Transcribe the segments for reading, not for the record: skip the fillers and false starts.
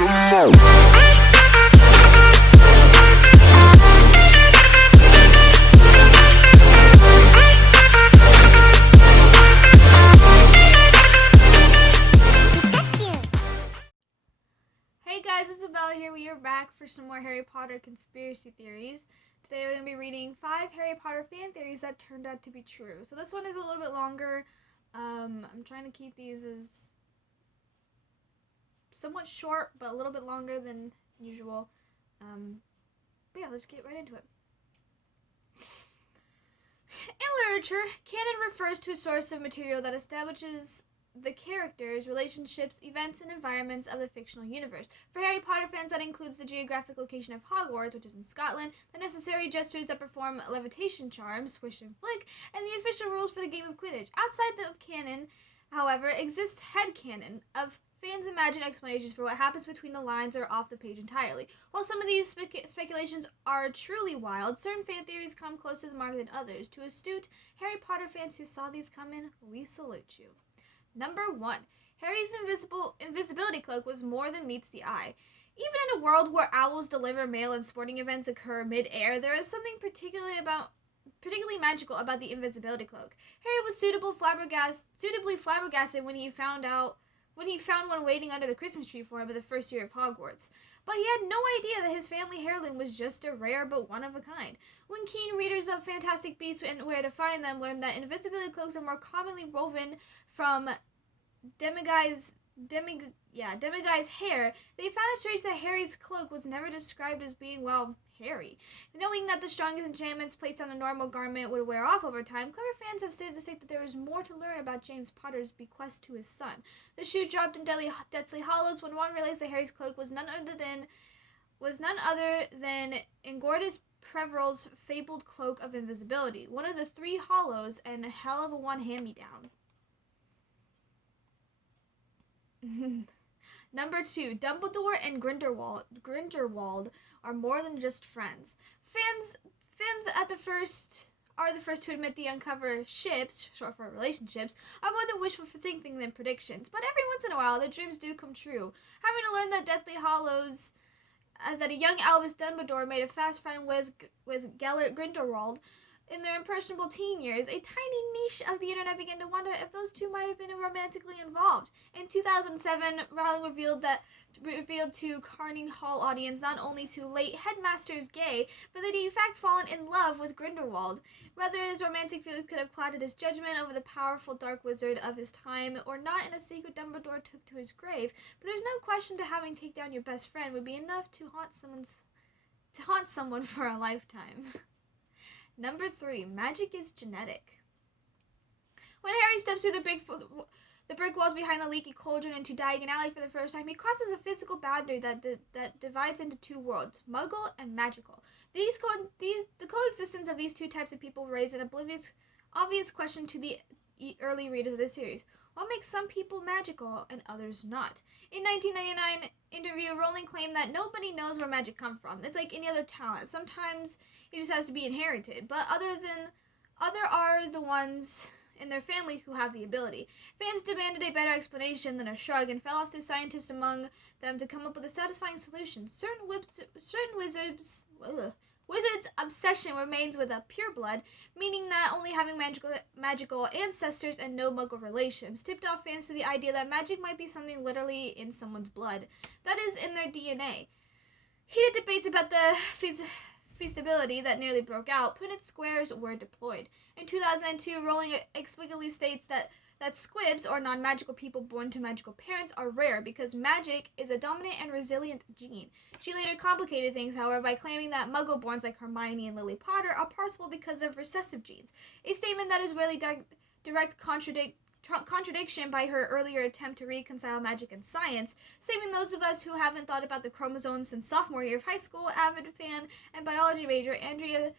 more. Hey guys, Isabella here. We are back for some more Harry Potter conspiracy theories. Today we're going to be reading 5 Harry Potter fan theories that turned out to be true. So this one is a little bit longer. I'm trying to keep these as somewhat short, but a little bit longer than usual. But yeah, let's get right into it. In literature, canon refers to a source of material that establishes the characters, relationships, events, and environments of the fictional universe. For Harry Potter fans, that includes the geographic location of Hogwarts, which is in Scotland, the necessary gestures that perform levitation charms, swish and flick, and the official rules for the game of Quidditch. Outside of canon, however, exists headcanon of fans' imagined explanations for what happens between the lines or off the page entirely. While some of these speculations are truly wild, certain fan theories come closer to the mark than others. To astute Harry Potter fans who saw these coming, we salute you. Number 1. Harry's invisibility cloak was more than meets the eye. Even in a world where owls deliver mail and sporting events occur mid-air, there is something particularly magical about the invisibility cloak. Harry was suitably flabbergasted when he found one waiting under the Christmas tree for him in the first year of Hogwarts. But he had no idea that his family heirloom was just a rare but one of a kind. When keen readers of Fantastic Beasts and Where to Find Them learned that invisibility cloaks are more commonly woven from demiguise hair, they found it strange that Harry's cloak was never described as being, well, hairy. Knowing that the strongest enchantments placed on a normal garment would wear off over time, clever fans have stated to state that there is more to learn about James Potter's bequest to his son. The shoe dropped in Deathly Hallows when one realized that Harry's cloak was none other than Ingordis Prevel's fabled cloak of invisibility, one of the 3 hollows and a hell of a one hand-me-down. Number 2, Dumbledore and Grindelwald are more than just friends. Fans are the first to admit the uncover ships, short for relationships, are more than wishful thinking than predictions. But every once in a while, their dreams do come true. Having to learn that Deathly Hallows, that a young Albus Dumbledore made a fast friend with Gellert Grindelwald in their impressionable teen years, a tiny niche of the internet began to wonder if those two might have been romantically involved. In 2007, Rowling revealed to Carnegie Hall audience not only to late headmasters gay, but that he in fact fallen in love with Grindelwald. Whether his romantic feelings could have clouded his judgment over the powerful dark wizard of his time or not, in a secret Dumbledore took to his grave, but there's no question to having take down your best friend would be enough to haunt someone for a lifetime. Number 3, magic is genetic. When Harry steps through the brick walls behind the leaky cauldron into Diagon Alley for the first time, he crosses a physical boundary that divides into 2 worlds, Muggle and magical. The coexistence of these 2 types of people raise an obvious question to the early readers of this series. What makes some people magical and others not? In 1999 interview, Rowling claimed that nobody knows where magic comes from. It's like any other talent. Sometimes it just has to be inherited, but other are the ones in their family who have the ability. Fans demanded a better explanation than a shrug and fell off to scientists among them to come up with a satisfying solution. Certain wizards' obsession remains with a pureblood, meaning that only having magical ancestors and no Muggle relations, tipped off fans to the idea that magic might be something literally in someone's blood, that is, in their DNA. Heated debates about the feasibility that nearly broke out. Punnett squares were deployed. In 2002, Rowling explicitly states that squibs, or non-magical people born to magical parents, are rare because magic is a dominant and resilient gene. She later complicated things, however, by claiming that Muggle-borns like Hermione and Lily Potter are possible because of recessive genes, a statement that is really direct contradiction by her earlier attempt to reconcile magic and science, saving those of us who haven't thought about the chromosomes since sophomore year of high school. Avid fan and biology major Andrea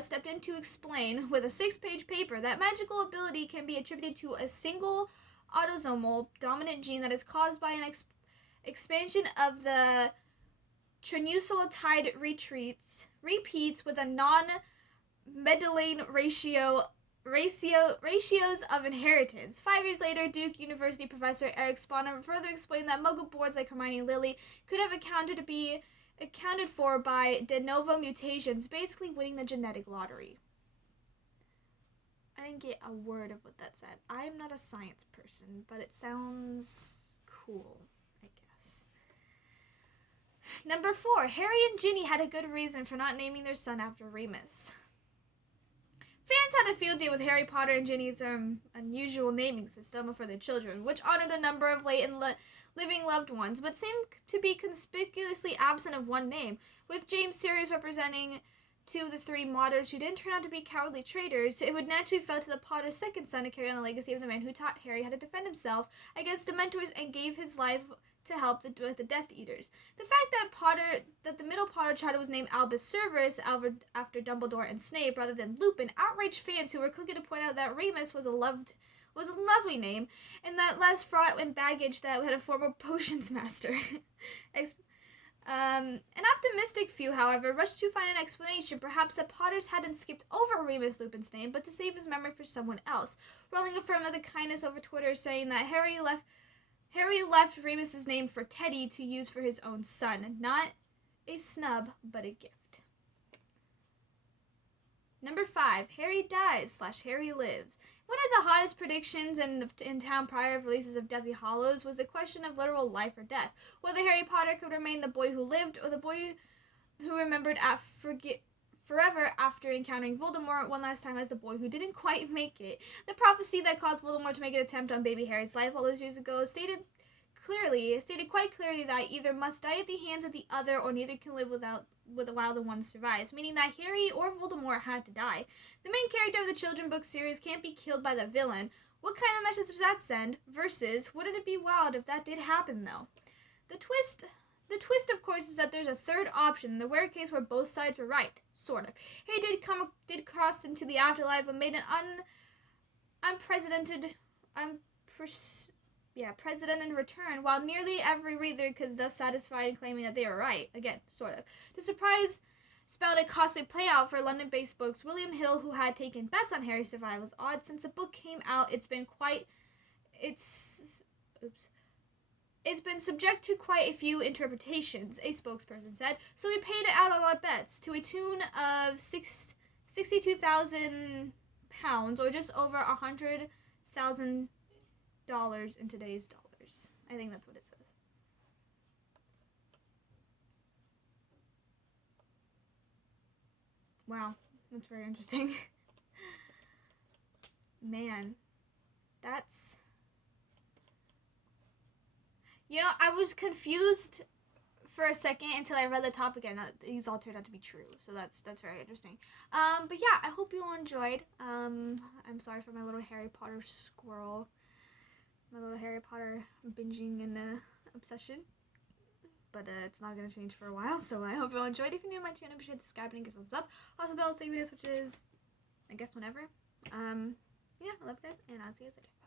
stepped in to explain with a 6-page paper that magical ability can be attributed to a single autosomal dominant gene that is caused by an expansion of the trinucleotide repeats with a non-Mendelian ratio Ratios of Inheritance. 5 years later, Duke University professor Eric Spanner further explained that Muggle boards like Hermione and Lily could have accounted for by de novo mutations, basically winning the genetic lottery. I didn't get a word of what that said. I'm not a science person, but it sounds cool, I guess. Number 4, Harry and Ginny had a good reason for not naming their son after Remus. Fans had a field day with Harry Potter and Ginny's unusual naming system for their children, which honored a number of late and living loved ones, but seemed to be conspicuously absent of one name, with James Sirius representing 2 of the 3 martyrs who didn't turn out to be cowardly traitors. It would naturally fall to the Potter's second son to carry on the legacy of the man who taught Harry how to defend himself against Dementors and gave his life to help with the Death Eaters. The fact that the middle Potter child was named Albus Severus after Dumbledore and Snape rather than Lupin outraged fans who were quick to point out that Remus was a lovely name, and that less fraught and baggage that had a former potions master. An optimistic few, however, rushed to find an explanation, perhaps that Potters hadn't skipped over Remus Lupin's name, but to save his memory for someone else. Rowling affirmed that the kindness over Twitter, saying that Harry left Remus's name for Teddy to use for his own son. Not a snub, but a gift. Number 5, Harry dies / Harry lives. One of the hottest predictions in town prior to releases of Deathly Hallows was the question of literal life or death. Whether Harry Potter could remain the boy who lived or the boy who remembered forever after encountering Voldemort one last time as the boy who didn't quite make it. The prophecy that caused Voldemort to make an attempt on baby Harry's life all those years ago stated quite clearly that either must die at the hands of the other or neither can live while the one survives, meaning that Harry or Voldemort had to die. The main character of the children's book series can't be killed by the villain. What kind of message does that send? Versus, wouldn't it be wild if that did happen, though? The twist, of course, is that there's a third option, the rare case where both sides were right, sort of. Harry did cross into the afterlife, but made an unprecedented return, while nearly every reader could thus satisfy in claiming that they were right. Again, sort of. The surprise spelled a costly playout for London-based books. William Hill, who had taken bets on Harry's survival, was odd. Since the book came out, it's been subject to quite a few interpretations, a spokesperson said, so we paid it out on our bets to a tune of £62,000, or just over $100,000 in today's dollars. I think that's what it says. Wow, that's very interesting. Man, that's... You know, I was confused for a second until I read the topic and these all turned out to be true. So that's very interesting. But yeah, I hope you all enjoyed. I'm sorry for my little Harry Potter squirrel. My little Harry Potter binging and obsession. But it's not going to change for a while, so I hope you all enjoyed. If you're new to my channel, be sure to subscribe and give a thumbs up. Also, bell save videos, which is, I guess, whenever. Yeah, I love you guys, and I'll see you guys later.